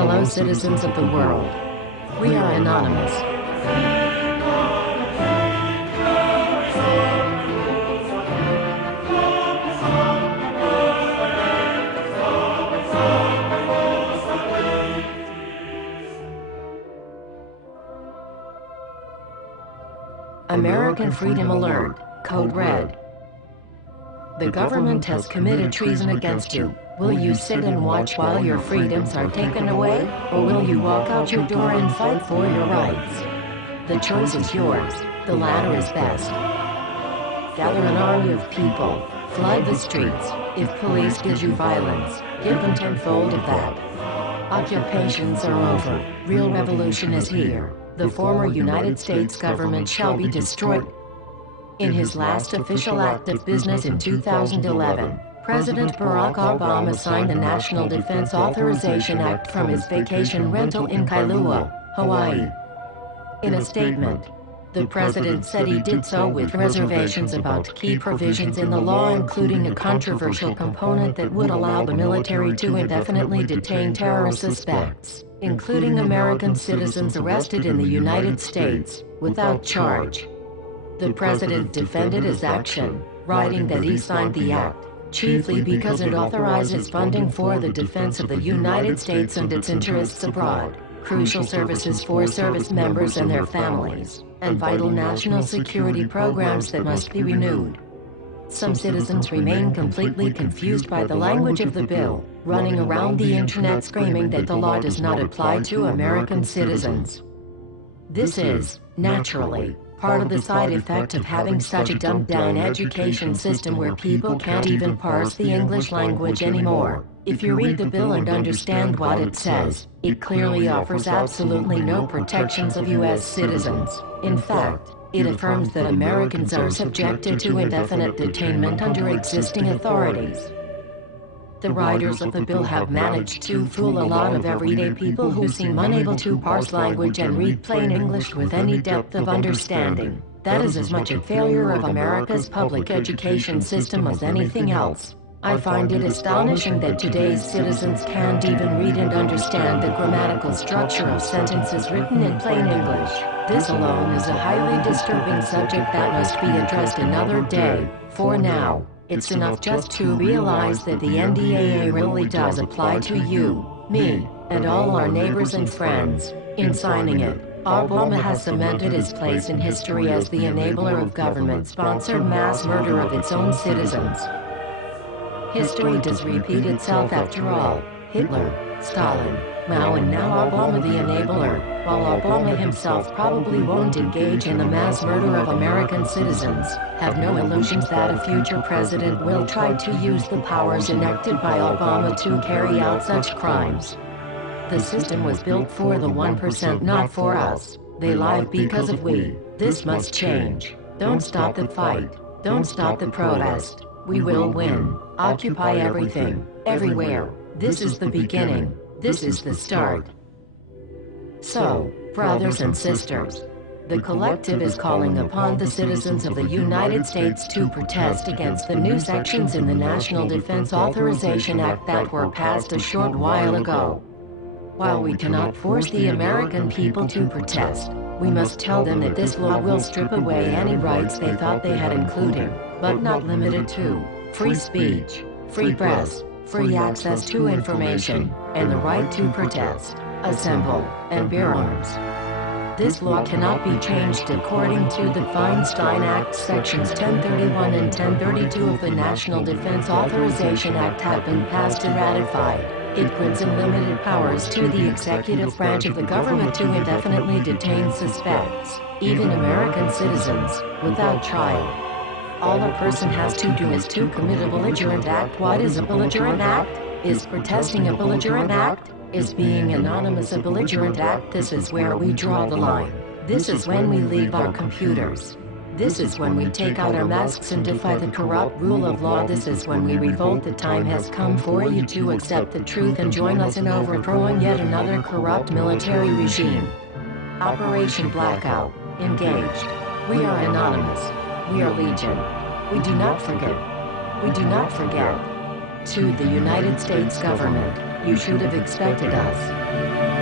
Hello, citizens of the world. We are anonymous. American Freedom Alert, Code Red. The government has committed treason against you. Will you sit and watch while your freedoms are taken away, or will you walk out your door and fight for your rights? The choice is yours. The latter is best. Gather an army of people. Flood the streets. If police gives you violence, give them tenfold of that. Occupations are over. Real revolution is here. The former United States government shall be destroyed. In his last official act of business in 2011, President Barack Obama signed the National Defense Authorization Act from his vacation rental in Kailua, Hawaii. In a statement, the president said he did so with reservations about key provisions in the law, including a controversial component that would allow the military to indefinitely detain terror suspects, including American citizens arrested in the United States, without charge. The president defended his action, writing that he signed the act chiefly because it authorizes funding for the defense of the United States and its interests abroad, crucial services for service members and their families, and vital national security programs that must be renewed. Some citizens remain completely confused by the language of the bill, running around the internet screaming that the law does not apply to American citizens. This is, naturally, part of the side effect of having such a dumbed-down education system where people can't even parse the English language anymore. If you read the bill and understand what it says, it clearly offers absolutely no protections of U.S. citizens. In fact, it affirms that Americans are subjected to indefinite detainment under existing authorities. The writers of the bill have managed to fool a lot of everyday people who seem unable to parse language and read plain English with any depth of understanding. That is as much a failure of America's public education system as anything else. I find it astonishing that today's citizens can't even read and understand the grammatical structure of sentences written in plain English. This alone is a highly disturbing subject that must be addressed another day. For now, it's enough just to realize that the NDAA really does apply to you, me, and all our neighbors and friends. In signing it, Obama has cemented his place in history as the enabler of government-sponsored mass murder of its own citizens. History does repeat itself after all. Hitler, Stalin, Mao, and now Obama the enabler. While Obama himself probably won't engage in the mass murder of American citizens, have no illusions that a future president will try to use the powers enacted by Obama to carry out such crimes. The system was built for the 1%, not for us. They live because of we. This must change. Don't stop the fight. Don't stop the protest. We will win. Occupy everything, everywhere. This is the beginning. This is the start. So, brothers and sisters, the collective is calling upon the citizens of the United States to protest against the new sections in the National Defense Authorization Act that were passed a short while ago. While we cannot force the American people to protest, we must tell them that this law will strip away any rights they thought they had, including, but not limited to, free speech, free press, free access to information, and the right to protest, assemble, and bear arms. This law cannot be changed according to the Feinstein Act. Sections 1031 and 1032 of the National Defense Authorization Act have been passed and ratified. It grants unlimited powers to the executive branch of the government to indefinitely detain suspects, even American citizens, without trial. All a person has to do is to commit a belligerent act. What is a belligerent act? Is protesting a belligerent act? Is being anonymous a belligerent act? This is where we draw the line. This is when we leave our computers. This is when we take out our masks and defy the corrupt rule of law. This is when we revolt. The time has come for you to accept the truth and join us in overthrowing yet another corrupt military regime. Operation Blackout. Engaged. We are anonymous. We are legion. We do not forget. We do not forget. To the United States government. You should have expected us.